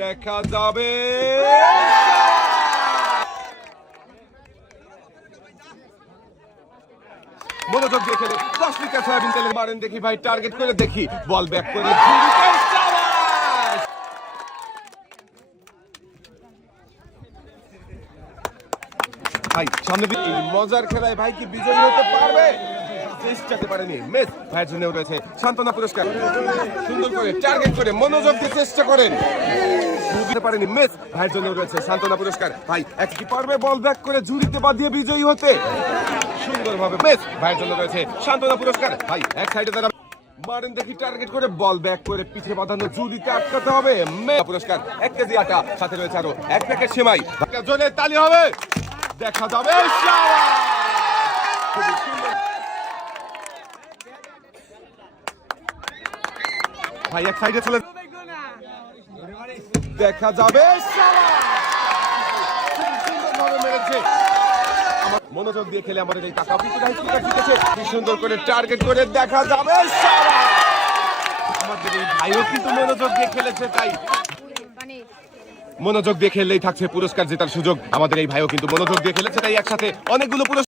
দেখা যাবে মনোযোগ দিয়ে খেলে 10 লিটার সয়াবিন তেলে মারেন দেখি ভাই, টার্গেট করে দেখি, বল ব্যাক করে ভাই সামনে মজার খেলায় ভাই কি বিজয়ী হতে পারবে? চেষ্টাতে পারেনি, মেস ভাইয়ের জন্য রয়েছে সান্ত্বনা পুরস্কার। সুন্দর করে টার্গেট করে মনোযোগ দিয়ে চেষ্টা করেন, বুঝতে পারেনি, মেস ভাইয়ের জন্য রয়েছে সান্ত্বনা পুরস্কার। ভাই এক কি পারবে বল ব্যাক করে ঝুড়িতে বাঁধিয়ে বিজয়ী হতে? সুন্দরভাবে মেস ভাইয়ের জন্য রয়েছে সান্ত্বনা পুরস্কার। ভাই এক সাইডে তারা মারেন দেখি, টার্গেট করে বল ব্যাক করে পিছে বাঁধানো ঝুড়িতে আটকাতে হবে। পুরস্কার 1 কেজি আটা, সাথে রয়েছে আরো 1 প্যাকেট সেমাই। জোরে তালি হবে, দেখা যাবে। ভাই এক সাইডে চলে, দেখা যাবে। মনোযোগ দিয়ে খেলে আমাদের এই টাকা কি সুন্দর করে টার্গেট করে দেখা যাবে। আমাদের এই ভাইও কিন্তু মনোযোগ দিয়ে খেলেছে, তাই মনোযোগ দিয়ে খেললেই থাকছে পুরস্কার জেতার সুযোগ। আমাদের এই ভাইও কিন্তু মনোযোগ দিয়ে খেলেছে, তাই একসাথে অনেকগুলো পুরস্কার।